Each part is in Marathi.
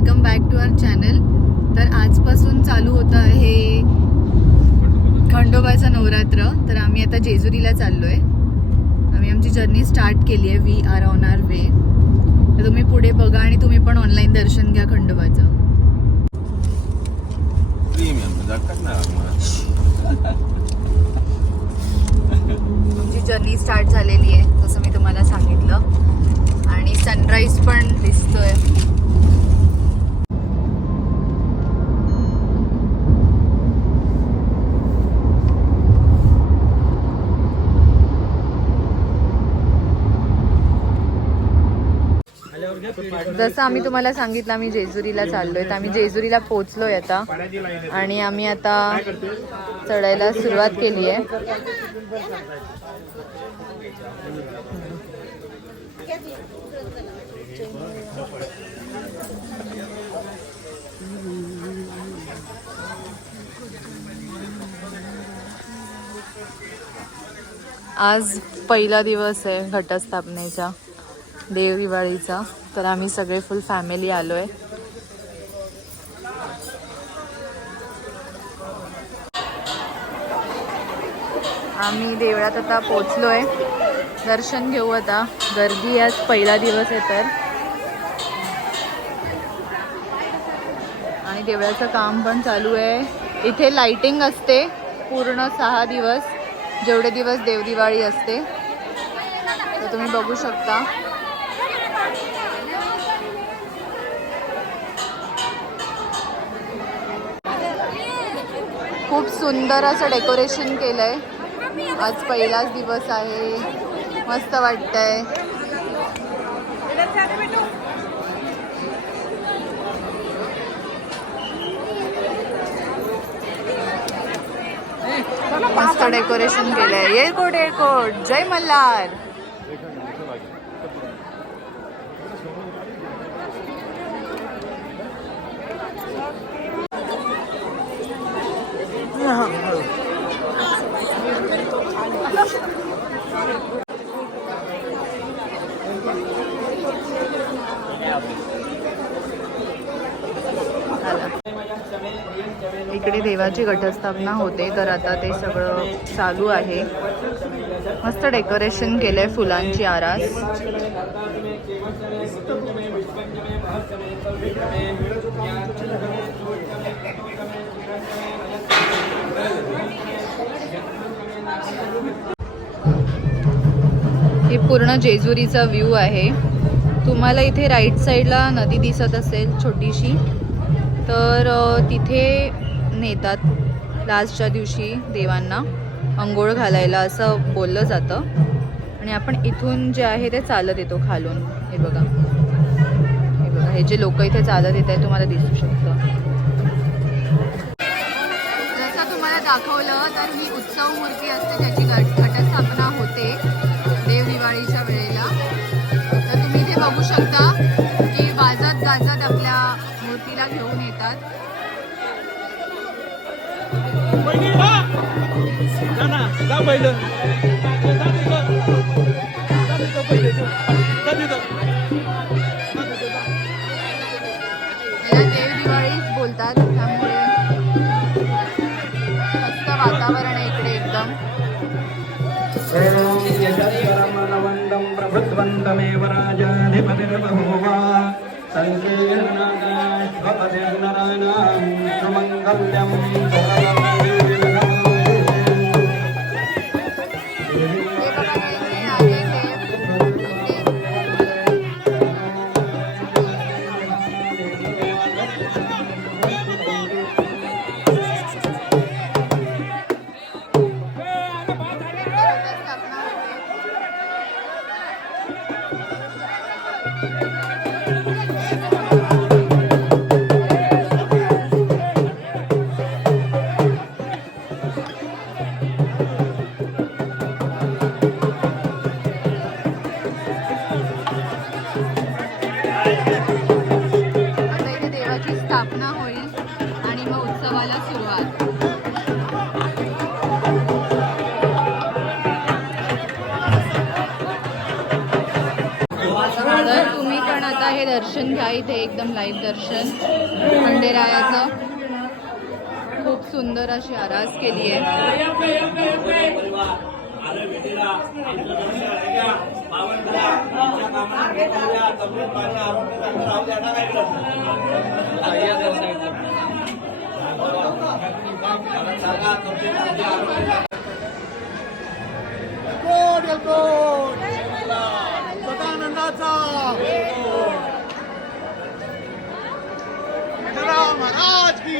Welcome back to our channel. तर आजपासून चालू होतं आहे खंडोबाचं नवरात्र. तर आम्ही आता जेजुरीला चाललो आहे आम्ही आमची जर्नी स्टार्ट केली आहे. We are on our way तर तुम्ही पुढे बघा आणि तुम्ही पण ऑनलाईन दर्शन घ्या खंडोबाचं. आमची जर्नी स्टार्ट झालेली आहे. तसं मी तुम्हाला सांगितलं आणि सनराईज पण दिसतोय जसं आम्ही तुम्हाला सांगितलं आम्ही जेजुरीला चाललोय तर आम्ही जेजुरीला पोहोचलोय आता. आणि आम्ही आता चढायला सुरुवात केली आहे. आज पहिला दिवस आहे घटस्थापनेचा. देव दिवाळीचा तर आम्ही सगळे फुल फॅमिली आलो आहे आम्ही देवळात आता पोचलो आहे दर्शन घेऊ आता. गर्दी आज पहिला दिवस आहे तर. आणि देवळाचं काम पण चालू आहे. इथे लाइटिंग असते. पूर्ण सहा दिवस. जेवढे दिवस देवदिवाळी असते. तर तुम्ही बघू शकता. खूप सुंदर असं डेकोरेशन केलं आहे आज पहिलाच दिवस आहे. मस्त वाटतंय. मस्त डेकोरेशन केलंय. ये कोट ये कोट. जय मल्हार आला. इकडे देवाची घटस्थापना होते तर आता ते सगळं चालू आहे. मस्त डेकोरेशन केलंय फुलांची आरास. ही पूर्ण जेजुरीचा व्ह्यू आहे. तुम्हाला इथे राईट साईडला नदी दिसत असेल छोटीशी तर तिथे नेतात लास्टच्या दिवशी देवांना अंघोळ घालायला असं बोललं जातं. आणि आपण इथून जे आहे ते चालत येतो खालून. हे बघा. हे बघा हे जे लोक इथे चालत येत आहे तुम्हाला दिसू शकतं. जसं तुम्हाला दाखवलं तर ही उत्सव मूर्ती असते त्याची घटस्थापना देव दिवाळीच बोलतात त्यामुळे मस्त वातावरण आहे इकडे एकदम. यशस्वरमनवन्दं प्रभृत्वन्तमेव राजाधिपतिर्बभूव। सङ्कीर्णनागाश्वपतिर्नराणां सुमङ्गल्यं दर्शन घ्या इथे एकदम लाईव्ह दर्शन. खंडेरायाचं खूप सुंदर अशी आरास केली आहे कोण कोण सदानंदाचा गणराम महाराज की आली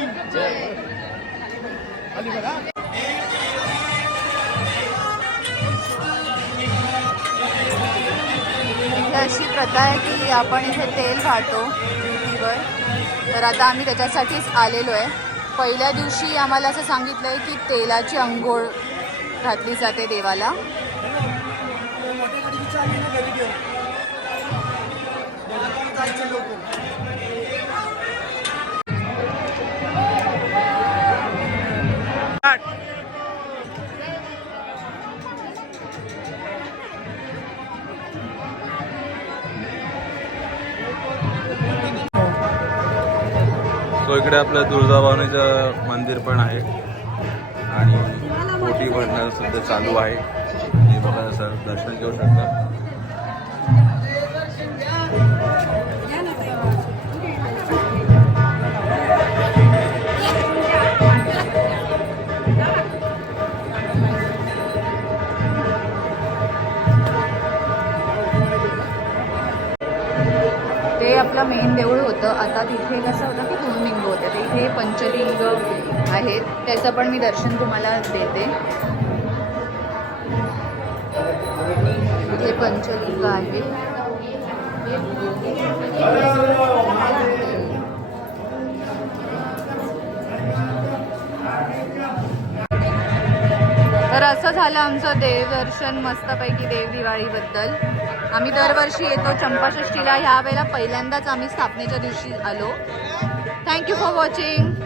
बघा इथे अशी प्रथा आहे की आपण इथे तेल वाहतो ड्युटीवर. तर आता आम्ही त्याच्यासाठीच आलेलो आहे. पहिल्या दिवशी आम्हाला असं सांगितलं आहे की तेलाची अंघोळ घातली जाते देवाला. सो इकडे आपलं तुळजाभवानीचं मंदिर पण आहे. आणि पोटी भरणं सुद्धा चालू आहे. तुम्ही बघा सर दर्शन घेऊ शकता. आपलं मेन देऊळ होतं. आता तिथे कसं होतं की दोन लिंग होते. तर इथे पंचलिंग आहेत. त्याचं पण मी दर्शन तुम्हाला देते. इथे पंचलिंग आहे. तर असं झालं आमचं देवदर्शन मस्तपैकी देव दिवाळीबद्दल. आम्ही दरवर्षी येतो चंपाषष्टीला ह्या वेळेला पहिल्यांदाच आम्ही स्थापनेच्या दिवशी आलो. Thank you for watching